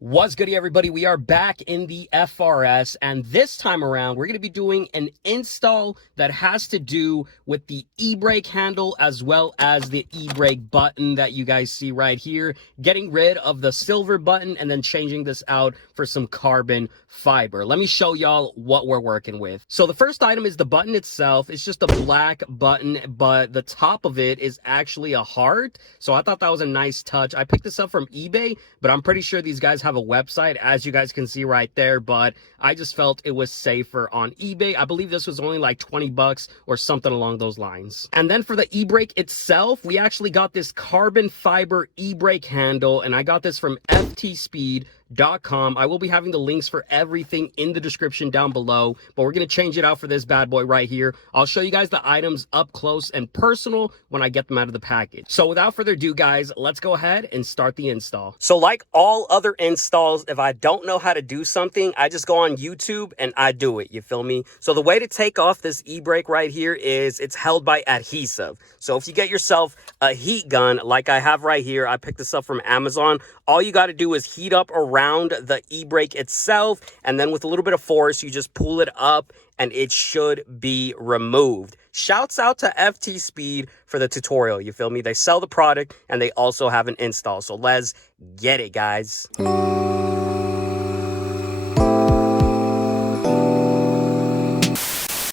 What's goody, everybody? We are back in the FRS, and this time around, we're going to be doing an install that has to do with the e-brake handle as well as the e-brake button that you guys see right here. Getting rid of the silver button and then changing this out for some carbon fiber. Let me show y'all what we're working with. So the first item is the button itself. It's just a black button, but the top of it is actually a heart. So I thought that was a nice touch. I picked this up from eBay, but I'm pretty sure these guys have a website, as you guys can see right there, but I just felt it was safer on eBay. I believe this was only like 20 bucks or something along those lines. And then for the e-brake itself, we actually got this carbon fiber e-brake handle, and I got this from FTSpeed.com. I will be having the links for everything in the description down below, but we're going to change it out for this bad boy right here. I'll show you guys the items up close and personal when I get them out of the package. So without further ado, guys, let's go ahead and start the install. So like all other installs, if I don't know how to do something, I just go on YouTube and I do it. You feel me? So the way to take off this e-brake right here is it's held by adhesive. So if you get yourself a heat gun like I have right here, I picked this up from Amazon. All you got to do is heat up around the e-brake itself, and then with a little bit of force, you just pull it up and it should be removed. Shouts out to FT Speed for the tutorial, you feel me? They sell the product and they also have an install. So let's get it, guys.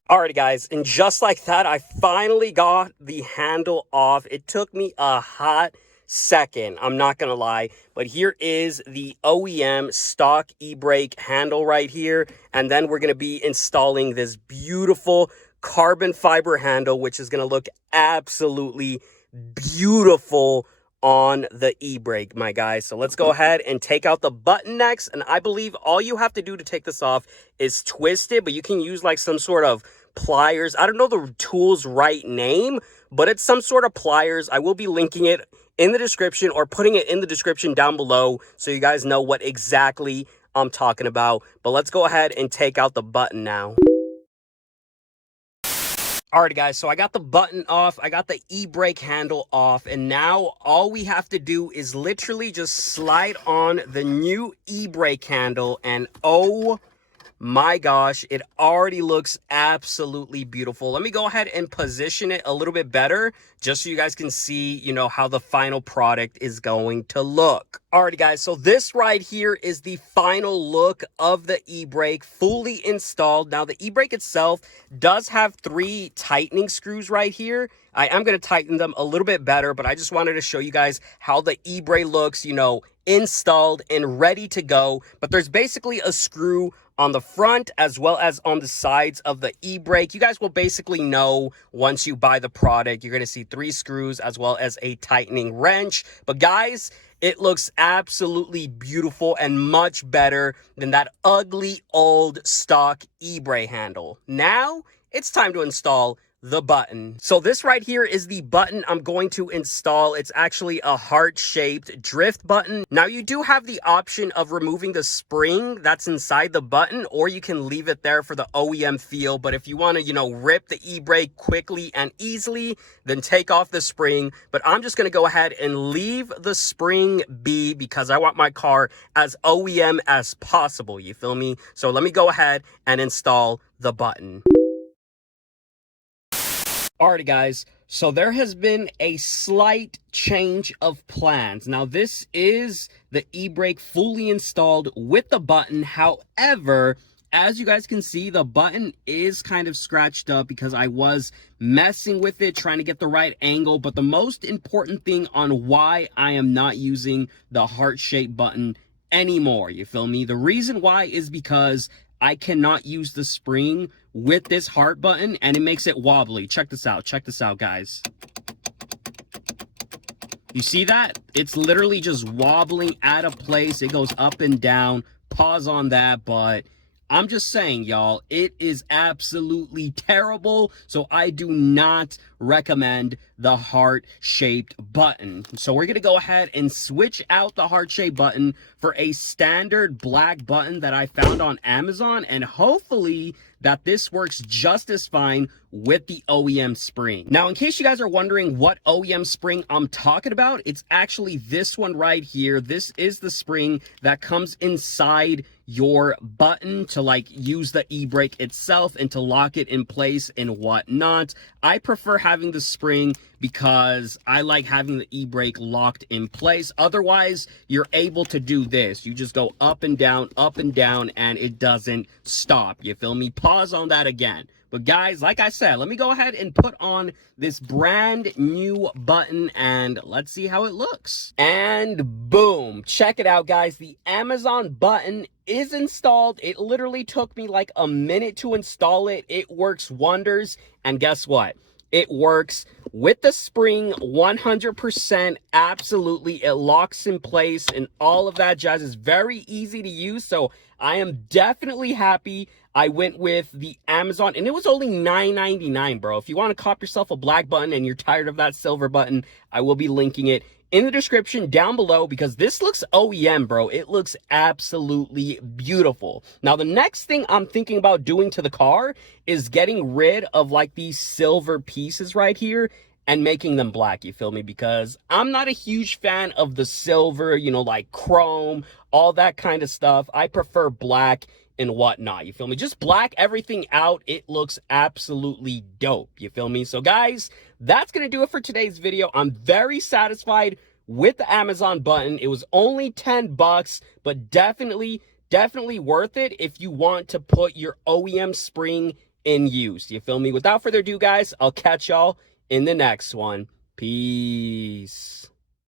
Alrighty, guys, and just like that, I finally got the handle off. It took me a hot second, I'm not gonna lie, but here is the OEM stock e-brake handle right here, and then we're gonna be installing this beautiful carbon fiber handle, which is gonna look absolutely beautiful on the e-brake, my guys. So let's go ahead and take out the button next, and I believe all you have to do to take this off is twist it, but you can use like some sort of pliers. I don't know the tool's right name, but it's some sort of pliers. I will be linking it in the description or putting it in the description down below so you guys know what exactly I'm talking about. But let's go ahead and take out the button now. Alrighty, guys, so I got the button off, I got the e-brake handle off, and now all we have to do is literally just slide on the new e-brake handle, and oh my gosh, it already looks absolutely beautiful. Let me go ahead and position it a little bit better just so you guys can see, you know, how the final product is going to look. Alrighty, guys, so this right here is the final look of the e-brake fully installed. Now, the e-brake itself does have 3 tightening screws right here. I am going to tighten them a little bit better, but I just wanted to show you guys how the e-brake looks, you know, installed and ready to go. But there's basically a screw on the front as well as on the sides of the e-brake. You guys will basically know once you buy the product. You're going to see 3 screws as well as a tightening wrench. But guys, it looks absolutely beautiful and much better than that ugly old stock e-brake handle. Now it's time to install the button. So this right here is the button I'm going to install. It's actually a heart-shaped drift button. Now you do have the option of removing the spring that's inside the button, or you can leave it there for the OEM feel. But if you want to, you know, rip the e-brake quickly and easily, then take off the spring. But I'm just going to go ahead and leave the spring be because I want my car as OEM as possible. You feel me? So let me go ahead and install the button. Alrighty, guys, so there has been a slight change of plans. Now, this is the e-brake fully installed with the button. However, as you guys can see, the button is kind of scratched up because I was messing with it, trying to get the right angle. But the most important thing on why I am not using the heart-shaped button anymore, you feel me? The reason why is because I cannot use the spring with this heart button and it makes it wobbly. Check this out, guys. You see that? It's literally just wobbling out of place. It goes up and down. Pause on that, but I'm just saying, y'all, it is absolutely terrible. So I do not recommend the heart-shaped button. So we're going to go ahead and switch out the heart-shaped button for a standard black button that I found on Amazon, and hopefully that this works just as fine with the OEM spring. Now, in case you guys are wondering what OEM spring I'm talking about, it's actually this one right here. This is the spring that comes inside your button to like use the e-brake itself and to lock it in place and whatnot. I prefer having the spring because I like having the e-brake locked in place. Otherwise, you're able to do this. You just go up and down, and it doesn't stop. You feel me? Pause on that again. But guys, like I said, let me go ahead and put on this brand new button and let's see how it looks. And boom, check it out, guys. The Amazon button is installed. It literally took me like a minute to install it. It works wonders. And guess what? It works with the spring 100%. Absolutely. It locks in place and all of that jazz. Is very easy to use. So I am definitely happy I went with the Amazon, and it was only $9.99, bro. If you want to cop yourself a black button and you're tired of that silver button, I will be linking it in the description down below because this looks OEM, bro. It looks absolutely beautiful. Now, the next thing I'm thinking about doing to the car is getting rid of like these silver pieces right here and making them black, you feel me? Because I'm not a huge fan of the silver, you know, like chrome, all that kind of stuff. I prefer black and whatnot, you feel me? Just black everything out. It looks absolutely dope, you feel me? So guys, that's gonna do it for today's video. I'm very satisfied with the Amazon button. It was only 10 bucks, but definitely worth it if you want to put your OEM spring in use, you feel me? Without further ado, guys, I'll catch y'all in the next one. Peace.